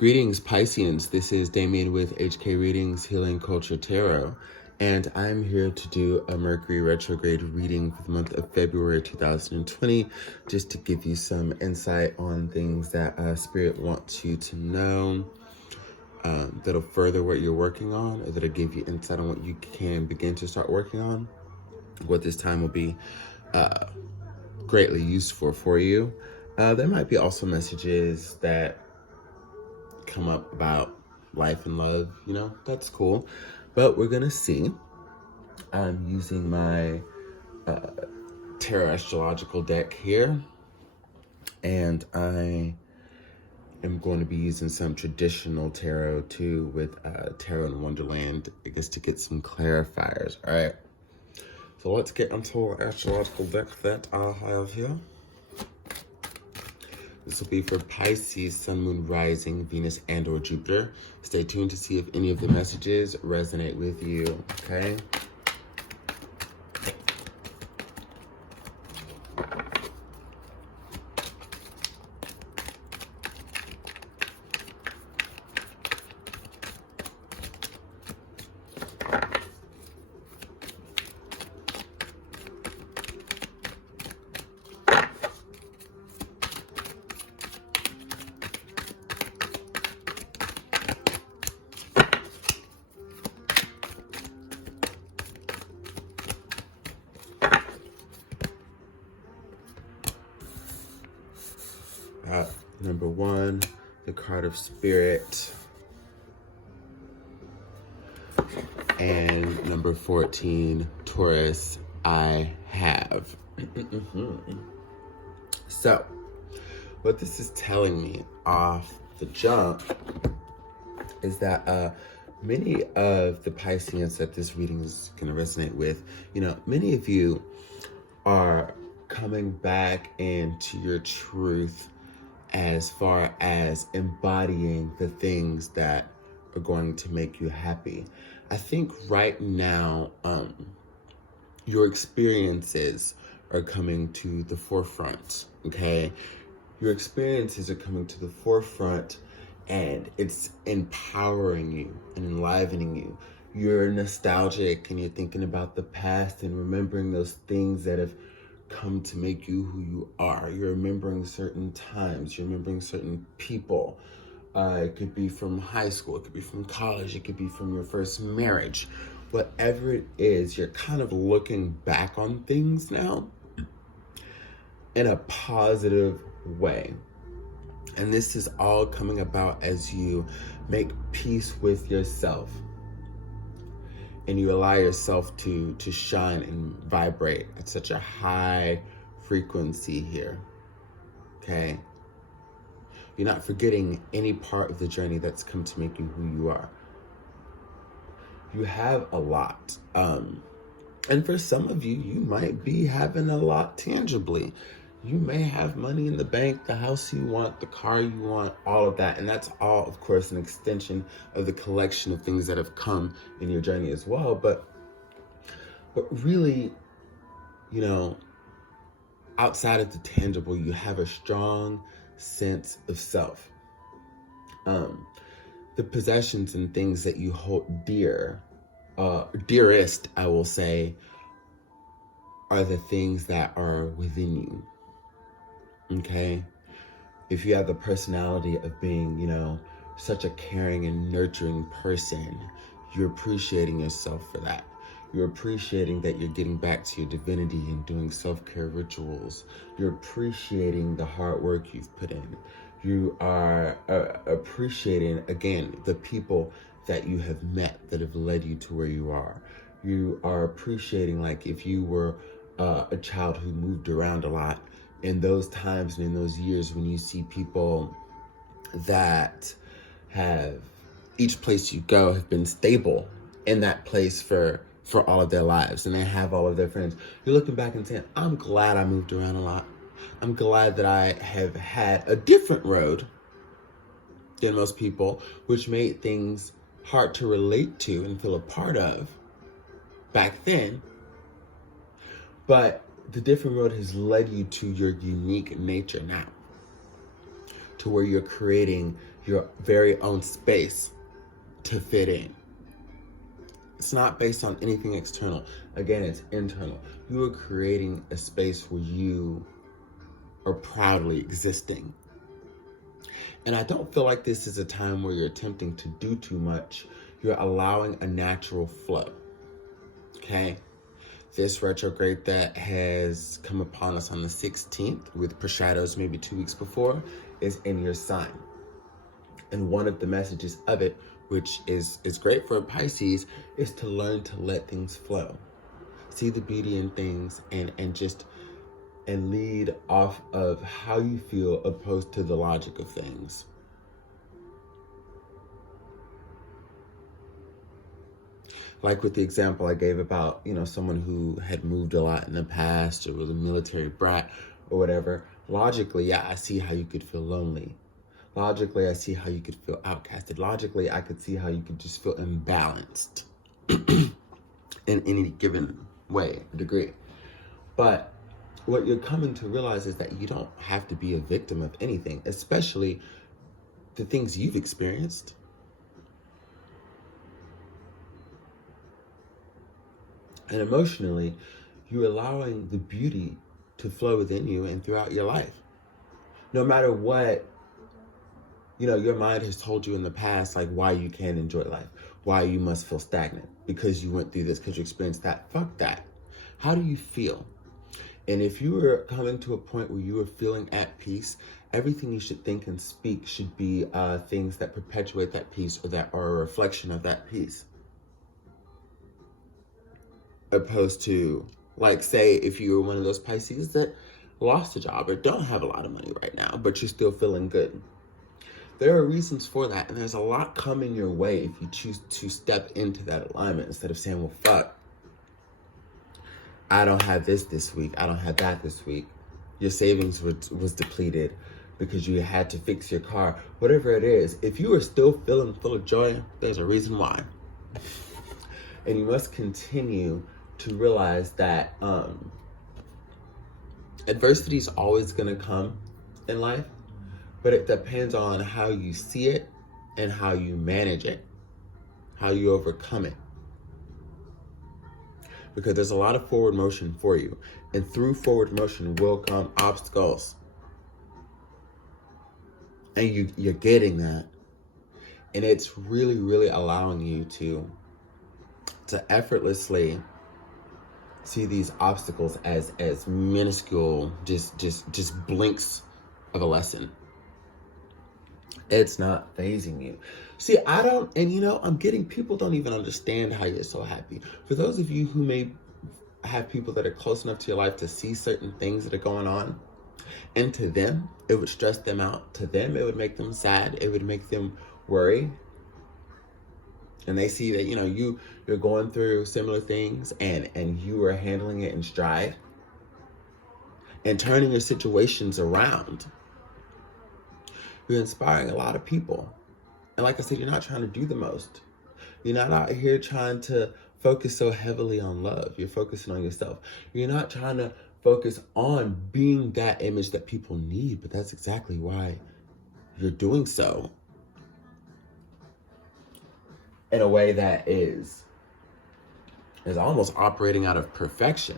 Greetings, Pisceans. This is Damien with HK Readings Healing Culture Tarot, and I'm here to do a Mercury retrograde reading for the month of February 2020, just to give you some insight on things that Spirit wants you to know, that'll further what you're working on, or that'll give you insight on what you can begin to start working on. What this time will be greatly useful for you. There might be also messages that come up about life and love, that's cool. But we're gonna see. I'm using my tarot astrological deck here, and I am going to be using some traditional tarot too with Tarot in Wonderland, I guess, to get some clarifiers. All right, so let's get into the astrological deck that I have here. This will be for Pisces, Sun, Moon, Rising, Venus, and or Jupiter. Stay tuned to see if any of the messages resonate with you, okay? Number 1, the card of Spirit. And number 14, Taurus, I have. So, what this is telling me off the jump is that many of the Pisceans that this reading is going to resonate with, many of you are coming back into your truth as far as embodying the things that are going to make you happy. I think right now, your experiences are coming to the forefront, okay? Your experiences are coming to the forefront, and it's empowering you and enlivening you. You're nostalgic, and you're thinking about the past and remembering those things that have come to make you who you are. You're remembering certain times, you're remembering certain people. It could be from high school, it could be from college, it could be from your first marriage. Whatever it is, you're kind of looking back on things now in a positive way. And this is all coming about as you make peace with yourself. And you allow yourself to shine and vibrate at such a high frequency here, okay? You're not forgetting any part of the journey that's come to make you who you are. You have a lot. And for some of you, you might be having a lot tangibly. You may have money in the bank, the house you want, the car you want, all of that. And that's all, of course, an extension of the collection of things that have come in your journey as well. But really, outside of the tangible, you have a strong sense of self. The possessions and things that you hold dear, dearest, I will say, are the things that are within you. Okay, if you have the personality of being, such a caring and nurturing person, you're appreciating yourself for that. You're appreciating that you're getting back to your divinity and doing self-care rituals. You're appreciating the hard work you've put in. You are appreciating, again, the people that you have met that have led you to where you are. You are appreciating, like, if you were a child who moved around a lot, in those times and in those years when you see people that have, each place you go have been stable in that place for all of their lives, and they have all of their friends, you're looking back and saying, I'm glad I moved around a lot. I'm glad that I have had a different road than most people, which made things hard to relate to and feel a part of back then. But the different road has led you to your unique nature now. to where you're creating your very own space to fit in. It's not based on anything external. Again, it's internal. You are creating a space where you are proudly existing. And I don't feel like this is a time where you're attempting to do too much. You're allowing a natural flow. Okay? This retrograde that has come upon us on the 16th, with shadows maybe 2 weeks before, is in your sign. And one of the messages of it, which is great for Pisces, is to learn to let things flow. See the beauty in things and lead off of how you feel opposed to the logic of things. Like with the example I gave about, someone who had moved a lot in the past or was a military brat or whatever. Logically, yeah, I see how you could feel lonely. Logically, I see how you could feel outcasted. Logically, I could see how you could just feel imbalanced in any given way, degree. But what you're coming to realize is that you don't have to be a victim of anything, especially the things you've experienced. And emotionally, you're allowing the beauty to flow within you and throughout your life. No matter what, your mind has told you in the past, like why you can't enjoy life, why you must feel stagnant, because you went through this, because you experienced that. Fuck that. How do you feel? And if you are coming to a point where you are feeling at peace, everything you should think and speak should be things that perpetuate that peace or that are a reflection of that peace. Opposed to, like, say, if you were one of those Pisces that lost a job or don't have a lot of money right now, but you're still feeling good. There are reasons for that, and there's a lot coming your way if you choose to step into that alignment instead of saying, well, fuck, I don't have this week, I don't have that this week. Your savings was depleted because you had to fix your car. Whatever it is, if you are still feeling full of joy, there's a reason why. And you must continue to realize that adversity is always going to come in life, but it depends on how you see it and how you manage it, how you overcome it. Because there's a lot of forward motion for you, and through forward motion will come obstacles. And you're getting that. And it's really, really allowing you to effortlessly see these obstacles as minuscule, just blinks of a lesson. It's not fazing you. See, I'm getting people don't even understand how you're so happy. For those of you who may have people that are close enough to your life to see certain things that are going on, and to them, it would stress them out. To them, it would make them sad. It would make them worry. And they see that, you're going through similar things and you are handling it in stride and turning your situations around. You're inspiring a lot of people. And like I said, you're not trying to do the most. You're not out here trying to focus so heavily on love. You're focusing on yourself. You're not trying to focus on being that image that people need, but that's exactly why you're doing so in a way that is almost operating out of perfection,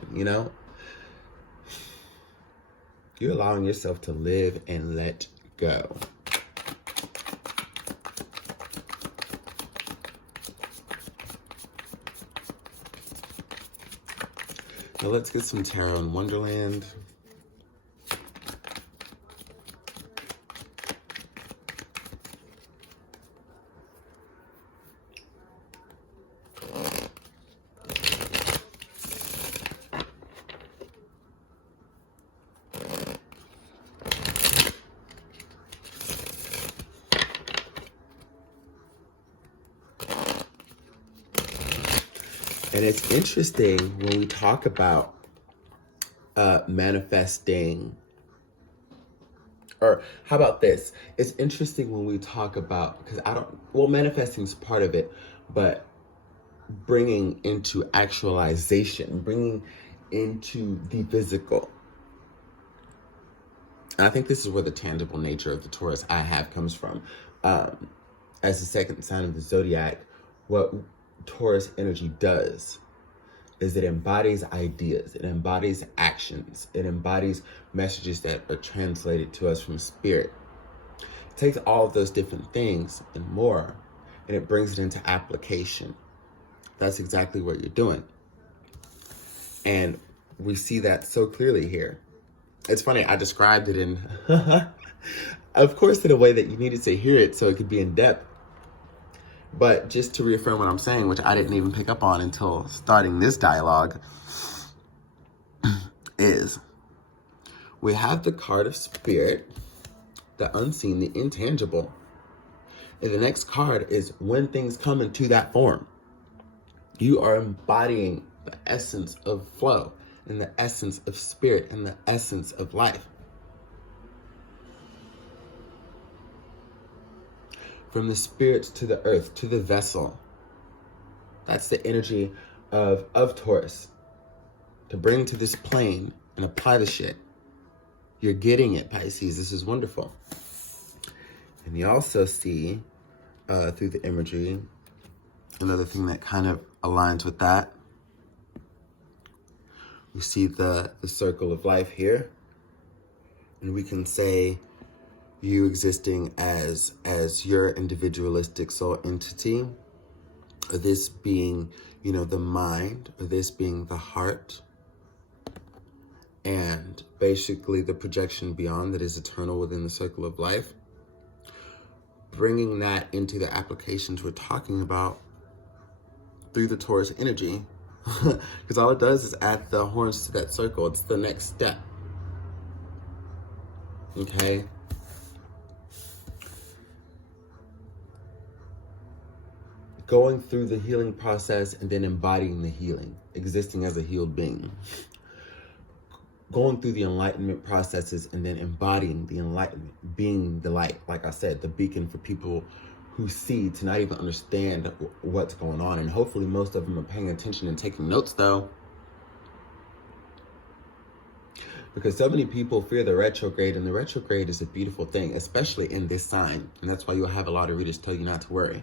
You're allowing yourself to live and let go. Now let's get some tarot in Wonderland. And it's interesting when we talk about manifesting, or how about this? It's interesting when we talk about, because manifesting is part of it, but bringing into actualization, bringing into the physical. And I think this is where the tangible nature of the Taurus I have comes from. As the second sign of the zodiac, what Taurus energy does is it embodies ideas, it embodies actions, it embodies messages that are translated to us from spirit. It takes all of those different things and more, and it brings it into application. That's exactly what you're doing. And we see that so clearly here. It's funny, I described it in, of course, in a way that you needed to hear it so it could be in depth. But just to reaffirm what I'm saying, which I didn't even pick up on until starting this dialogue, is we have the card of spirit, the unseen, the intangible. And the next card is when things come into that form. You are embodying the essence of flow and the essence of spirit and the essence of life. From the spirits to the earth, to the vessel. That's the energy of Taurus. To bring to this plane and apply the shit. You're getting it, Pisces. This is wonderful. And you also see, through the imagery, another thing that kind of aligns with that. We see the circle of life here. And we can say you existing as your individualistic soul entity, or this being, the mind, or this being the heart, and basically the projection beyond that is eternal within the circle of life. Bringing that into the applications we're talking about through the Taurus energy, because all it does is add the horns to that circle. It's the next step. Okay? Going through the healing process and then embodying the healing, existing as a healed being. Going through the enlightenment processes and then embodying the enlightenment, being the light, like I said, the beacon for people who see to not even understand what's going on. And hopefully most of them are paying attention and taking notes, though. Because so many people fear the retrograde, and the retrograde is a beautiful thing, especially in this sign. And that's why you'll have a lot of readers tell you not to worry.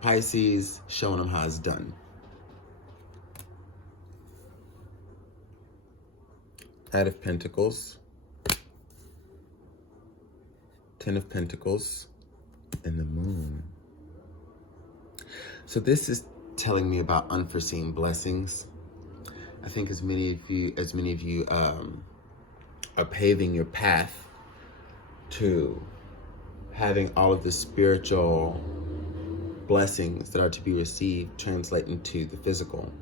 Pisces, showing them how it's done. Knight of Pentacles, Ten of Pentacles, and the Moon. So this is telling me about unforeseen blessings. I think as many of you are paving your path to having all of the spiritual blessings that are to be received translate into the physical.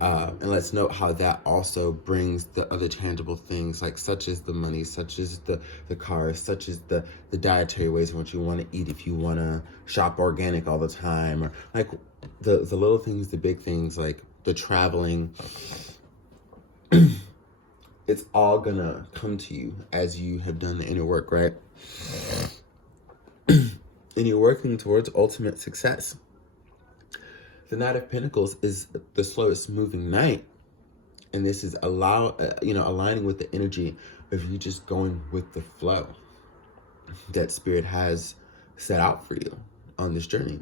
And let's note how that also brings the other tangible things, like such as the money, such as the cars, such as the dietary ways in which you want to eat, if you want to shop organic all the time, or like the little things, the big things, like the traveling. It's all gonna come to you as you have done the inner work, right? And you're working towards ultimate success. The Knight of Pentacles is the slowest moving knight. And this is aligning with the energy of you just going with the flow that Spirit has set out for you on this journey.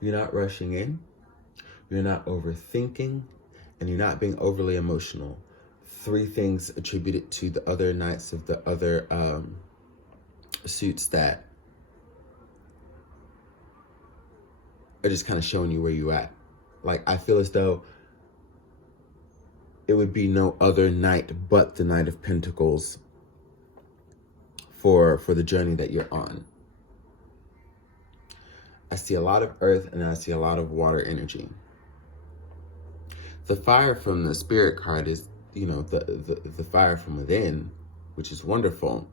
You're not rushing in. You're not overthinking. And you're not being overly emotional. 3 things attributed to the other knights of the other suits that are just kind of showing you where you at. Like, I feel as though it would be no other knight but the Knight of Pentacles for the journey that you're on. I see a lot of earth and I see a lot of water energy. The fire from the Spirit card is, the fire from within, which is wonderful.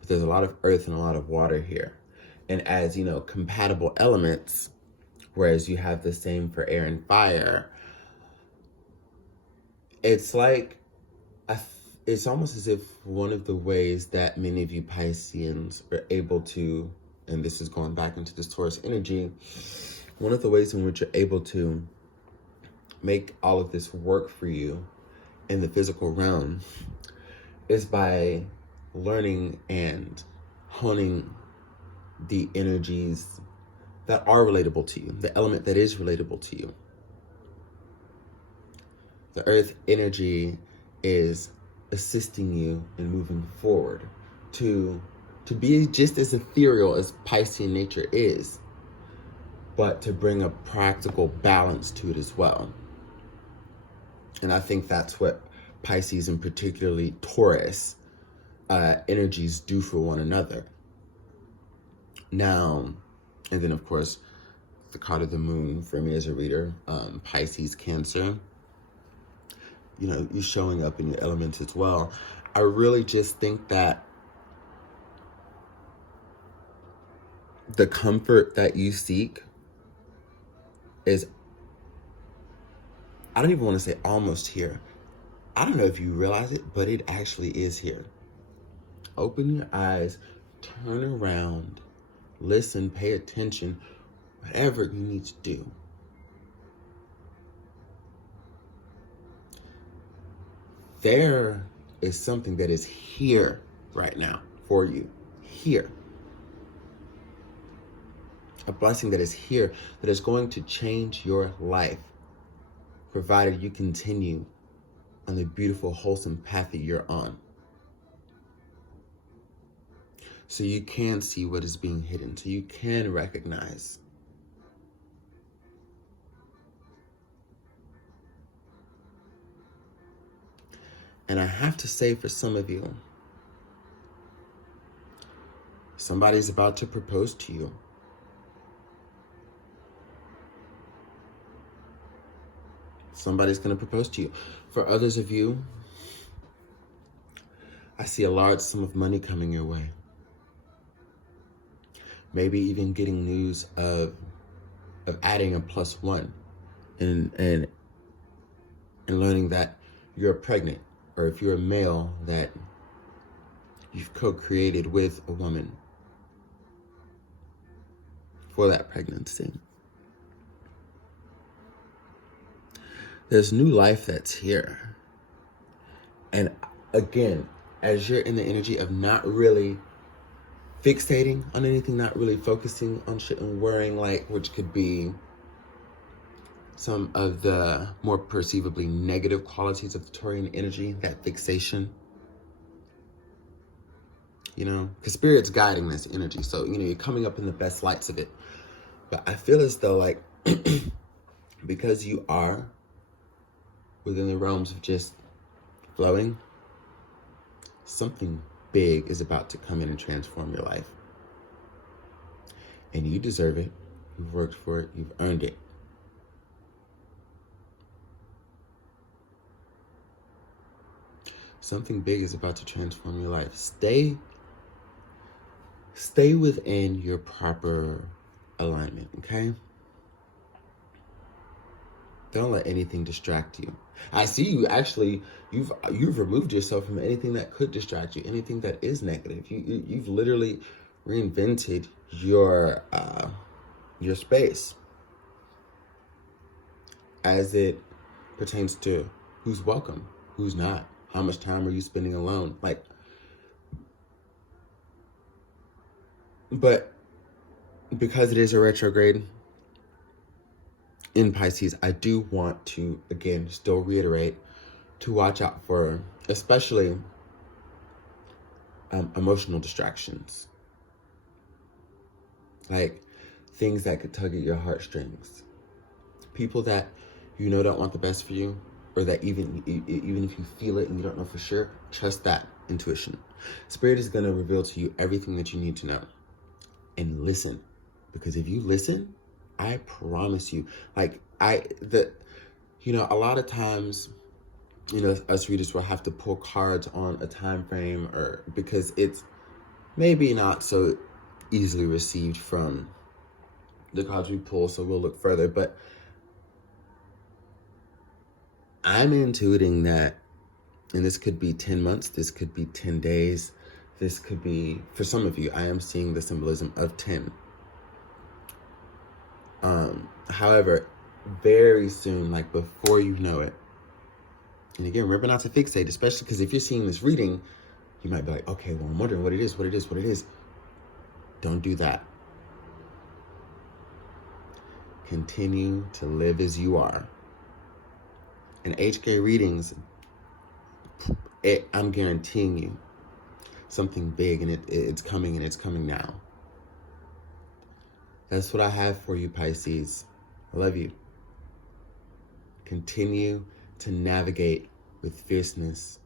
But there's a lot of earth and a lot of water here. And as, compatible elements, whereas you have the same for air and fire, it's like, it's almost as if one of the ways that many of you Pisceans are able to, and this is going back into this Taurus energy, one of the ways in which you're able to make all of this work for you in the physical realm is by learning and honing the energies that are relatable to you, the element that is relatable to you. The earth energy is assisting you in moving forward to be just as ethereal as Piscean nature is, but to bring a practical balance to it as well. And I think that's what Pisces and particularly Taurus energies do for one another. Now, and then of course, the card of the moon for me as a reader, Pisces, Cancer, you know, you showing up in your elements as well. I really just think that the comfort that you seek is, I don't even want to say almost here. I don't know if you realize it, but it actually is here. Open your eyes, turn around, listen, pay attention, whatever you need to do. There is something that is here right now for you. Here. A blessing that is here that is going to change your life, provided you continue on the beautiful, wholesome path that you're on. So you can see what is being hidden, so you can recognize. And I have to say, for some of you, somebody's about to propose to you. Somebody's going to propose to you. For others of you, I see a large sum of money coming your way. Maybe even getting news of adding a +1 and learning that you're pregnant, or if you're a male, that you've co-created with a woman for that pregnancy. There's new life that's here. And again, as you're in the energy of not really fixating on anything, not really focusing on shit and worrying, like, which could be some of the more perceivably negative qualities of the Taurian energy, that fixation. You know, because Spirit's guiding this energy. So, you know, you're coming up in the best lights of it. But I feel as though, like, because you are within the realms of just flowing, something big is about to come in and transform your life. And you deserve it. You've worked for it. You've earned it. Something big is about to transform your life. Stay within your proper alignment, okay? Don't let anything distract you. I see you actually, you've removed yourself from anything that could distract you, anything that is negative. You've literally reinvented your space as it pertains to who's welcome, who's not, how much time are you spending alone, like. But because it is a retrograde in Pisces, I do want to, again, still reiterate to watch out for, especially emotional distractions. Like things that could tug at your heartstrings. People that you know don't want the best for you, or that even if you feel it and you don't know for sure, trust that intuition. Spirit is going to reveal to you everything that you need to know. And listen, because if you listen, I promise you, like a lot of times, you know, us readers will have to pull cards on a time frame, or because it's maybe not so easily received from the cards we pull, so we'll look further. But I'm intuiting that, and this could be 10 months, this could be 10 days, this could be, for some of you, I am seeing the symbolism of 10. However, very soon, like before you know it, And again, remember not to fixate, especially because if you're seeing this reading, you might be like, okay, well, I'm wondering what it is, what it is, what it is. Don't do that. Continue to live as you are. In HK readings, I'm guaranteeing you something big, and it's coming, and it's coming now. That's what I have for you, Pisces. I love you. Continue to navigate with fierceness.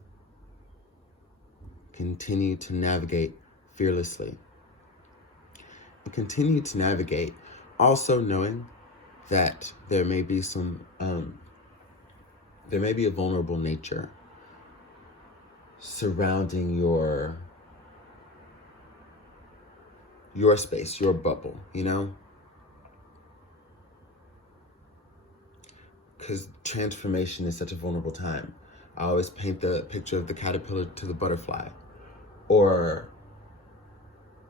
Continue to navigate fearlessly. And continue to navigate also knowing that there may be a vulnerable nature surrounding your space, your bubble, you know? Because transformation is such a vulnerable time. I always paint the picture of the caterpillar to the butterfly. Or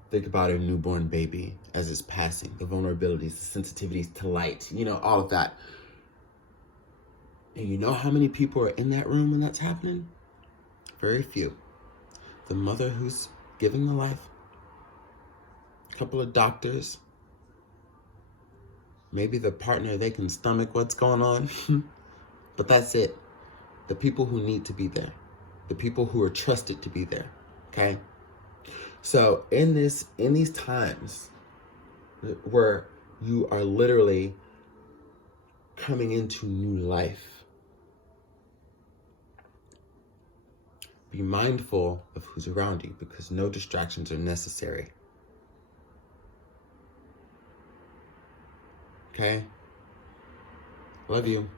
think about a newborn baby as it's passing, the vulnerabilities, the sensitivities to light, you know, all of that. And you know how many people are in that room when that's happening? Very few. The mother who's giving the life, a couple of doctors, maybe the partner, they can stomach what's going on, but that's it. The people who need to be there, the people who are trusted to be there, okay? So in these times where you are literally coming into new life, be mindful of who's around you, because no distractions are necessary. Okay? Love you.